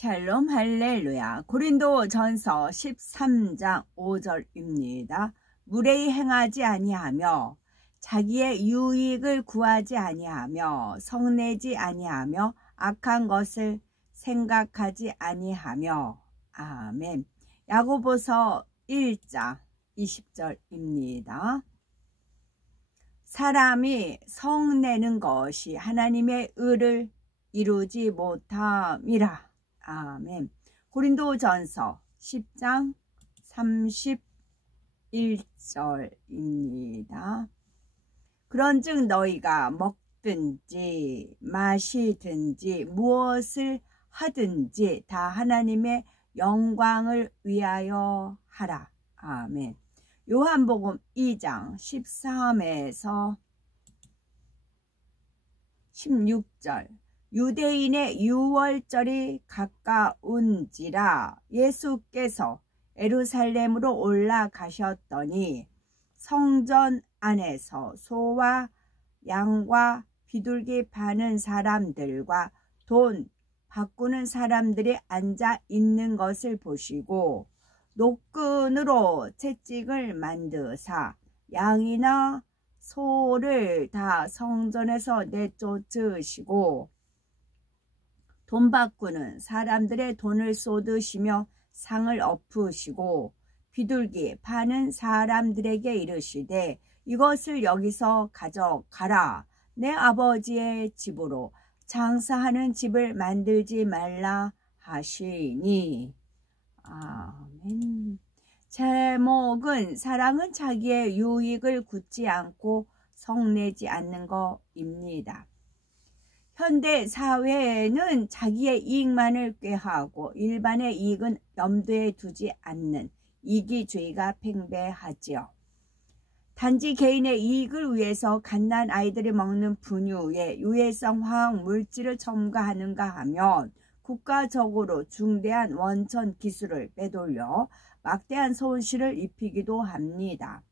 샬롬 할렐루야. 고린도 전서 13장 5절입니다. 무례히 행하지 아니하며 자기의 유익을 구하지 아니하며 성내지 아니하며 악한 것을 생각하지 아니하며. 아멘. 야고보서 1장 20절입니다. 사람이 성내는 것이 하나님의 의를 이루지 못함이라. 아멘. 고린도전서 10장 31절입니다. 그런즉 너희가 먹든지 마시든지 무엇을 하든지 다 하나님의 영광을 위하여 하라. 아멘. 요한복음 2장 13에서 16절. 유대인의 유월절이 가까운지라 예수께서 예루살렘으로 올라가셨더니 성전 안에서 소와 양과 비둘기 파는 사람들과 돈 바꾸는 사람들이 앉아 있는 것을 보시고 노끈으로 채찍을 만드사 양이나 소를 다 성전에서 내쫓으시고 돈 바꾸는 사람들의 돈을 쏟으시며 상을 엎으시고 비둘기 파는 사람들에게 이르시되 이것을 여기서 가져가라. 내 아버지의 집으로 장사하는 집을 만들지 말라 하시니. 아멘. 제목은 사랑은 자기의 유익을 굳지 않고 성내지 않는 것입니다. 현대 사회에는 자기의 이익만을 꾀하고 일반의 이익은 염두에 두지 않는 이기주의가 팽배하지요. 단지 개인의 이익을 위해서 갓난 아이들이 먹는 분유에 유해성 화학 물질을 첨가하는가 하면 국가적으로 중대한 원천 기술을 빼돌려 막대한 손실을 입히기도 합니다.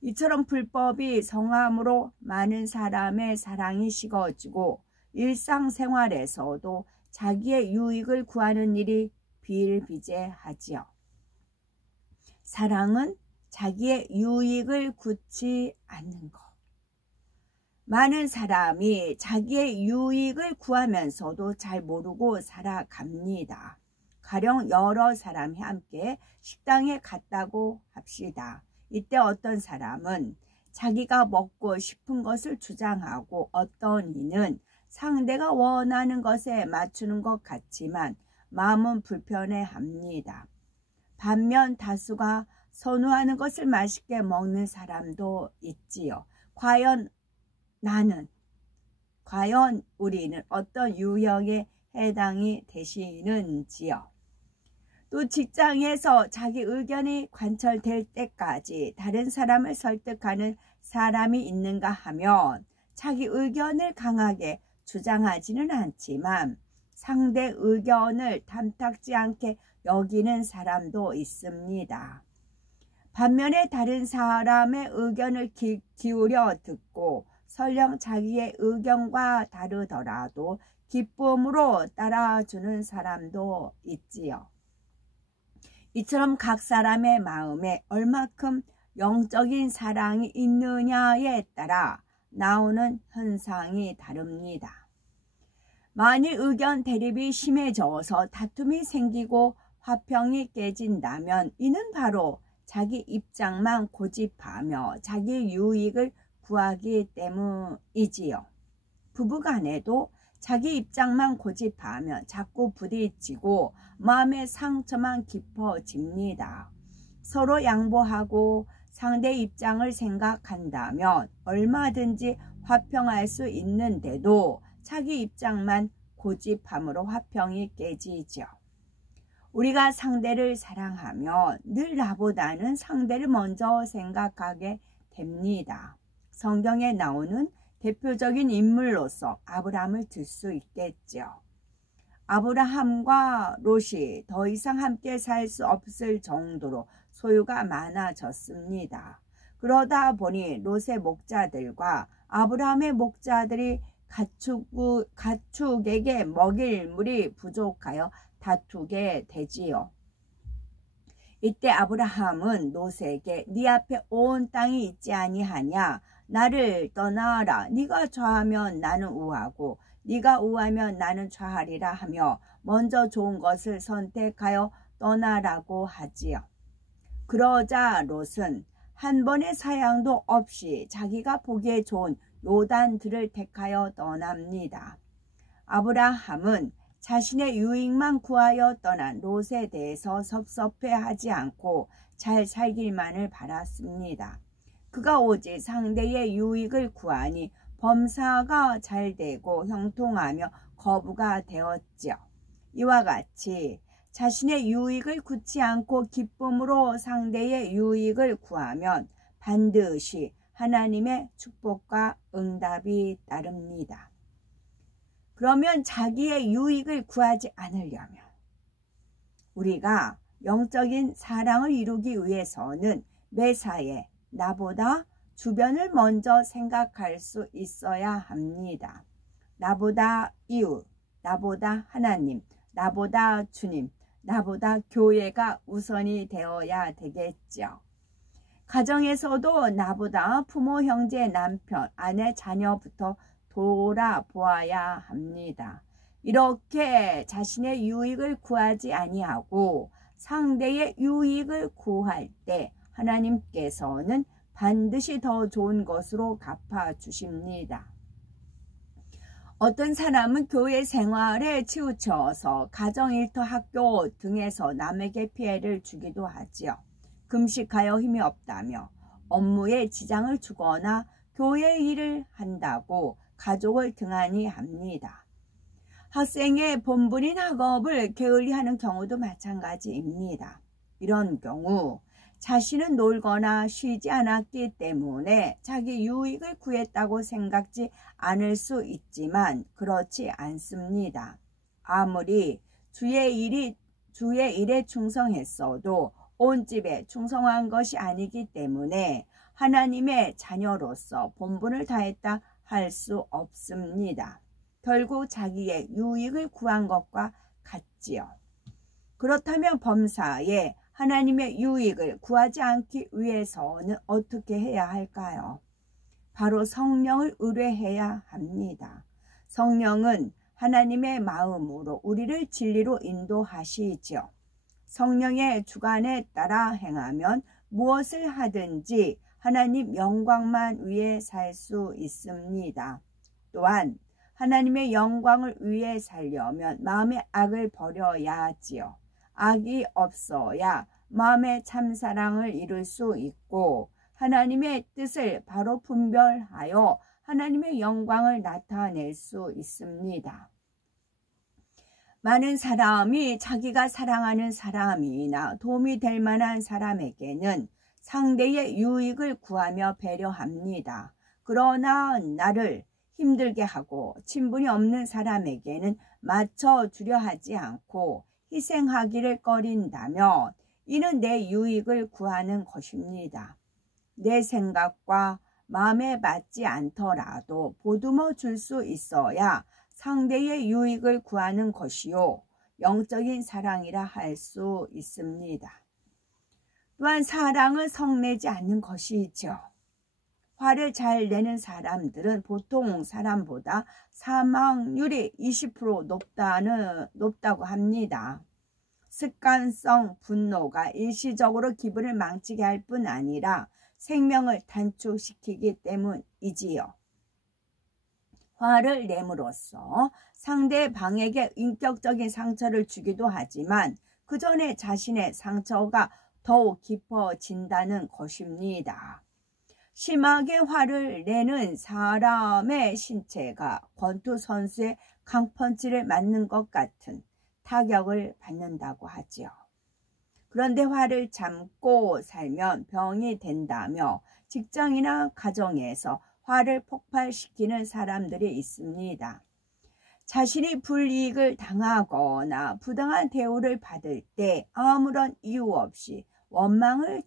이처럼 불법이 성함으로 많은 사람의 사랑이 식어지고 일상생활에서도 자기의 유익을 구하는 일이 비일비재하지요. 사랑은 자기의 유익을 굳지 않는 것. 많은 사람이 자기의 유익을 구하면서도 잘 모르고 살아갑니다. 가령 여러 사람이 함께 식당에 갔다고 합시다. 이때 어떤 사람은 자기가 먹고 싶은 것을 주장하고 어떤 이는 상대가 원하는 것에 맞추는 것 같지만 마음은 불편해합니다. 반면 다수가 선호하는 것을 맛있게 먹는 사람도 있지요. 과연 우리는 어떤 유형에 해당이 되시는지요? 또 직장에서 자기 의견이 관철될 때까지 다른 사람을 설득하는 사람이 있는가 하면 자기 의견을 강하게 주장하지는 않지만 상대 의견을 탐탁지 않게 여기는 사람도 있습니다. 반면에 다른 사람의 의견을 기울여 듣고 설령 자기의 의견과 다르더라도 기쁨으로 따라주는 사람도 있지요. 이처럼 각 사람의 마음에 얼마큼 영적인 사랑이 있느냐에 따라 나오는 현상이 다릅니다. 만일 의견 대립이 심해져서 다툼이 생기고 화평이 깨진다면 이는 바로 자기 입장만 고집하며 자기 유익을 구하기 때문이지요. 부부간에도 자기 입장만 고집하면 자꾸 부딪히고 마음의 상처만 깊어집니다. 서로 양보하고 상대 입장을 생각한다면 얼마든지 화평할 수 있는데도 자기 입장만 고집함으로 화평이 깨지죠. 우리가 상대를 사랑하면 늘 나보다는 상대를 먼저 생각하게 됩니다. 성경에 나오는 대표적인 인물로서 아브라함을 들 수 있겠죠. 아브라함과 롯이 더 이상 함께 살 수 없을 정도로 소유가 많아졌습니다. 그러다 보니 롯의 목자들과 아브라함의 목자들이 가축에게 먹일 물이 부족하여 다투게 되지요. 이때 아브라함은 롯에게 네 앞에 온 땅이 있지 아니하냐? 나를 떠나라. 네가 좌하면 나는 우하고 네가 우하면 나는 좌하리라 하며 먼저 좋은 것을 선택하여 떠나라고 하지요. 그러자 롯은 한 번의 사양도 없이 자기가 보기에 좋은 요단들을 택하여 떠납니다. 아브라함은 자신의 유익만 구하여 떠난 롯에 대해서 섭섭해하지 않고 잘 살길만을 바랐습니다. 그가 오직 상대의 유익을 구하니 범사가 잘 되고 형통하며 거부가 되었죠. 이와 같이 자신의 유익을 굳지 않고 기쁨으로 상대의 유익을 구하면 반드시 하나님의 축복과 응답이 따릅니다. 그러면 자기의 유익을 구하지 않으려면 우리가 영적인 사랑을 이루기 위해서는 매사에 나보다 주변을 먼저 생각할 수 있어야 합니다. 나보다 이웃, 나보다 하나님, 나보다 주님, 나보다 교회가 우선이 되어야 되겠죠. 가정에서도 나보다 부모, 형제, 남편, 아내, 자녀부터 돌아보아야 합니다. 이렇게 자신의 유익을 구하지 아니하고 상대의 유익을 구할 때 하나님께서는 반드시 더 좋은 것으로 갚아주십니다. 어떤 사람은 교회 생활에 치우쳐서 가정, 일터, 학교 등에서 남에게 피해를 주기도 하지요. 금식하여 힘이 없다며 업무에 지장을 주거나 교회 일을 한다고 가족을 등한히 합니다. 학생의 본분인 학업을 게을리하는 경우도 마찬가지입니다. 이런 경우 자신은 놀거나 쉬지 않았기 때문에 자기 유익을 구했다고 생각지 않을 수 있지만 그렇지 않습니다. 아무리 주의 일에 충성했어도 온 집에 충성한 것이 아니기 때문에 하나님의 자녀로서 본분을 다했다 할 수 없습니다. 결국 자기의 유익을 구한 것과 같지요. 그렇다면 범사에 하나님의 유익을 구하지 않기 위해서는 어떻게 해야 할까요? 바로 성령을 의뢰해야 합니다. 성령은 하나님의 마음으로 우리를 진리로 인도하시지요. 성령의 주관에 따라 행하면 무엇을 하든지 하나님 영광만 위해 살 수 있습니다. 또한 하나님의 영광을 위해 살려면 마음의 악을 버려야 하지요. 악이 없어야 마음의 참사랑을 이룰 수 있고 하나님의 뜻을 바로 분별하여 하나님의 영광을 나타낼 수 있습니다. 많은 사람이 자기가 사랑하는 사람이나 도움이 될 만한 사람에게는 상대의 유익을 구하며 배려합니다. 그러나 나를 힘들게 하고 친분이 없는 사람에게는 맞춰주려 하지 않고 희생하기를 꺼린다면 이는 내 유익을 구하는 것입니다. 내 생각과 마음에 맞지 않더라도 보듬어 줄 수 있어야 상대의 유익을 구하는 것이요 영적인 사랑이라 할 수 있습니다. 또한 사랑은 성내지 않는 것이죠. 화를 잘 내는 사람들은 보통 사람보다 사망률이 20% 높다고 합니다. 습관성 분노가 일시적으로 기분을 망치게 할 뿐 아니라 생명을 단축시키기 때문이지요. 화를 내므로써 상대방에게 인격적인 상처를 주기도 하지만 그 전에 자신의 상처가 더욱 깊어진다는 것입니다. 심하게 화를 내는 사람의 신체가 권투 선수의 강펀치를 맞는 것 같은 타격을 받는다고 하지요. 그런데 화를 참고 살면 병이 된다며 직장이나 가정에서 화를 폭발시키는 사람들이 있습니다. 자신이 불이익을 당하거나 부당한 대우를 받을 때 아무런 이유 없이 원망을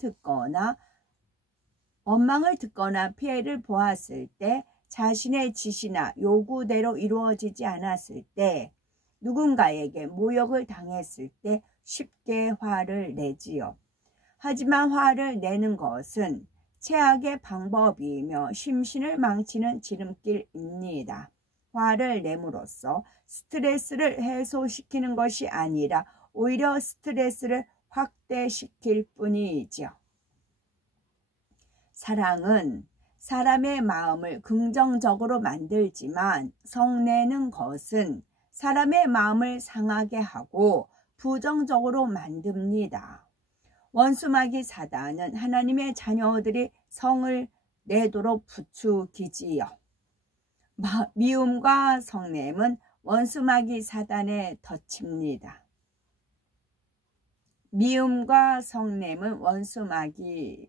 듣거나 피해를 보았을 때 자신의 지시나 요구대로 이루어지지 않았을 때, 누군가에게 모욕을 당했을 때 쉽게 화를 내지요. 하지만 화를 내는 것은 최악의 방법이며 심신을 망치는 지름길입니다. 화를 내므로써 스트레스를 해소시키는 것이 아니라 오히려 스트레스를 확대시킬 뿐이죠. 사랑은 사람의 마음을 긍정적으로 만들지만 성내는 것은 사람의 마음을 상하게 하고 부정적으로 만듭니다. 원수마귀 사단은 하나님의 자녀들이 성을 내도록 부추기지요. 미움과 성냄은 원수마귀 사단의 덫입니다. 미움과 성냄은 원수마귀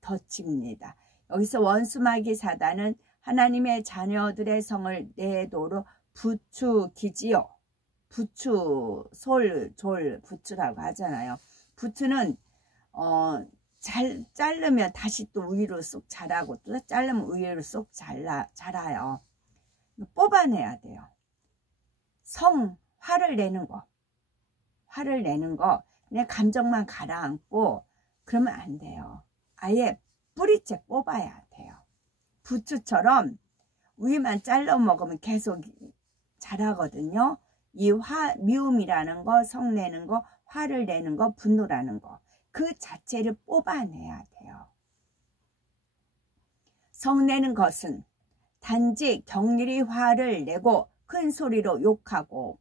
덫입니다. 여기서 원수마귀 사단은 하나님의 자녀들의 성을 내도록 부추기지요. 부추라고 하잖아요. 부추는 자르면 다시 또 위로 쏙 자라고, 또 자르면 위로 쏙 자라요. 뽑아내야 돼요. 화를 내는 거 그냥 감정만 가라앉고 그러면 안 돼요. 아예 뿌리째 뽑아야 돼요. 부추처럼 위만 잘라 먹으면 계속 자라거든요. 이 미움이라는 거, 성내는 거, 화를 내는 거, 분노라는 거, 그 자체를 뽑아내야 돼요. 성내는 것은 단지 격렬히 화를 내고 큰 소리로 욕하고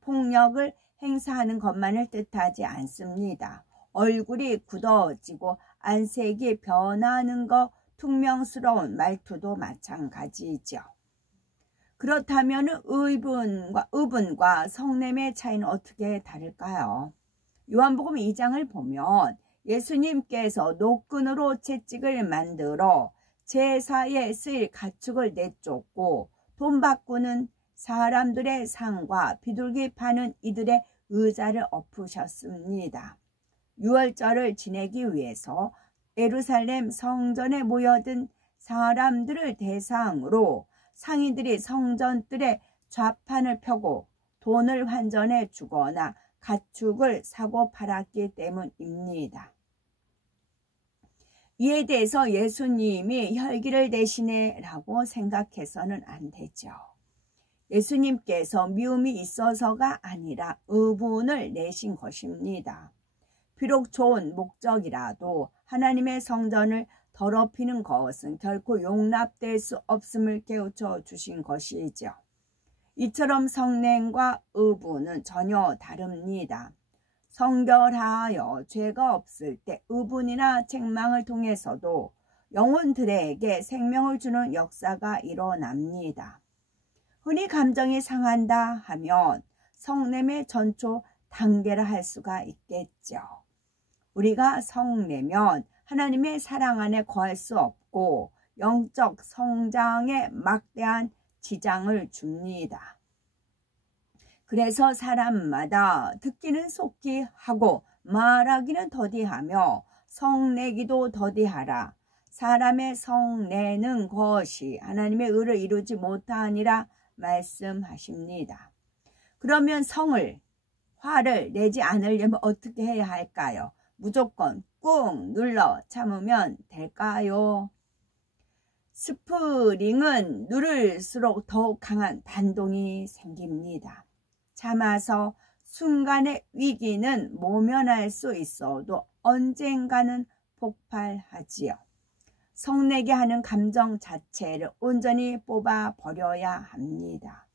폭력을 행사하는 것만을 뜻하지 않습니다. 얼굴이 굳어지고 안색이 변하는 것, 퉁명스러운 말투도 마찬가지죠. 그렇다면 의분과 성냄의 차이는 어떻게 다를까요? 요한복음 2장을 보면 예수님께서 노끈으로 채찍을 만들어 제사에 쓰일 가축을 내쫓고 돈 바꾸는 사람들의 상과 비둘기 파는 이들의 의자를 엎으셨습니다. 유월절을 지내기 위해서 예루살렘 성전에 모여든 사람들을 대상으로 상인들이 성전들의 좌판을 펴고 돈을 환전해 주거나 가축을 사고 팔았기 때문입니다. 이에 대해서 예수님이 혈기를 내시네라고 생각해서는 안 되죠. 예수님께서 미움이 있어서가 아니라 의분을 내신 것입니다. 비록 좋은 목적이라도 하나님의 성전을 더럽히는 것은 결코 용납될 수 없음을 깨우쳐 주신 것이죠. 이처럼 성냄과 의분은 전혀 다릅니다. 성결하여 죄가 없을 때 의분이나 책망을 통해서도 영혼들에게 생명을 주는 역사가 일어납니다. 흔히 감정이 상한다 하면 성냄의 전초 단계라 할 수가 있겠죠. 우리가 성내면 하나님의 사랑 안에 거할 수 없고 영적 성장에 막대한 지장을 줍니다. 그래서 사람마다 듣기는 속히 하고 말하기는 더디하며 성내기도 더디하라. 사람의 성내는 것이 하나님의 의를 이루지 못하니라 말씀하십니다. 그러면 화를 내지 않으려면 어떻게 해야 할까요? 무조건 꾹 눌러 참으면 될까요? 스프링은 누를수록 더욱 강한 반동이 생깁니다. 참아서 순간의 위기는 모면할 수 있어도 언젠가는 폭발하지요. 성내게 하는 감정 자체를 온전히 뽑아 버려야 합니다.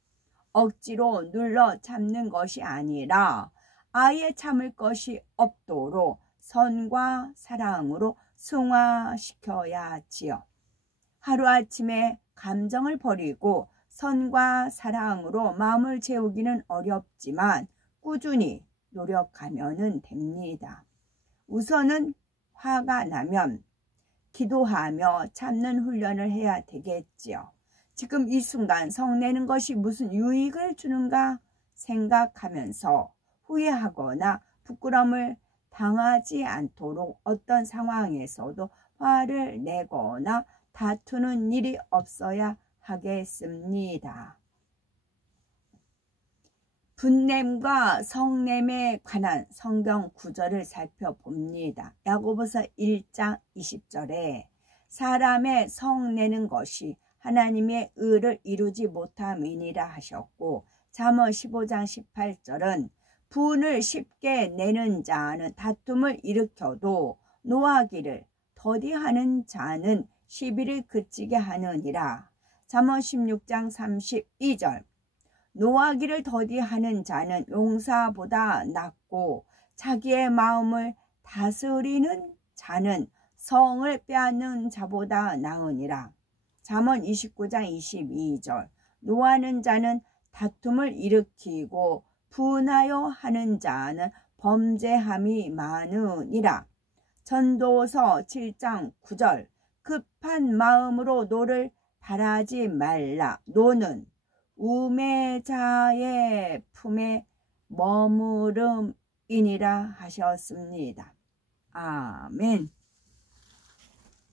억지로 눌러 참는 것이 아니라 아예 참을 것이 없도록 선과 사랑으로 승화시켜야 하지요. 하루아침에 감정을 버리고 선과 사랑으로 마음을 채우기는 어렵지만 꾸준히 노력하면 됩니다. 우선은 화가 나면 기도하며 참는 훈련을 해야 되겠지요. 지금 이 순간 성내는 것이 무슨 유익을 주는가 생각하면서 후회하거나 부끄러움을 당하지 않도록 어떤 상황에서도 화를 내거나 다투는 일이 없어야 하겠습니다. 분냄과 성냄에 관한 성경 구절을 살펴봅니다. 야고보서 1장 20절에 사람의 성내는 것이 하나님의 의를 이루지 못함이니라 하셨고, 잠언 15장 18절은 분을 쉽게 내는 자는 다툼을 일으켜도 노하기를 더디하는 자는 시비를 그치게 하느니라. 잠언 16장 32절 노하기를 더디하는 자는 용사보다 낫고 자기의 마음을 다스리는 자는 성을 빼앗는 자보다 나으니라. 잠언 29장 22절 노하는 자는 다툼을 일으키고 분하여 하는 자는 범죄함이 많으니라. 전도서 7장 9절 급한 마음으로 노를 바라지 말라. 노는 우매자의 품에 머무름이니라 하셨습니다. 아멘.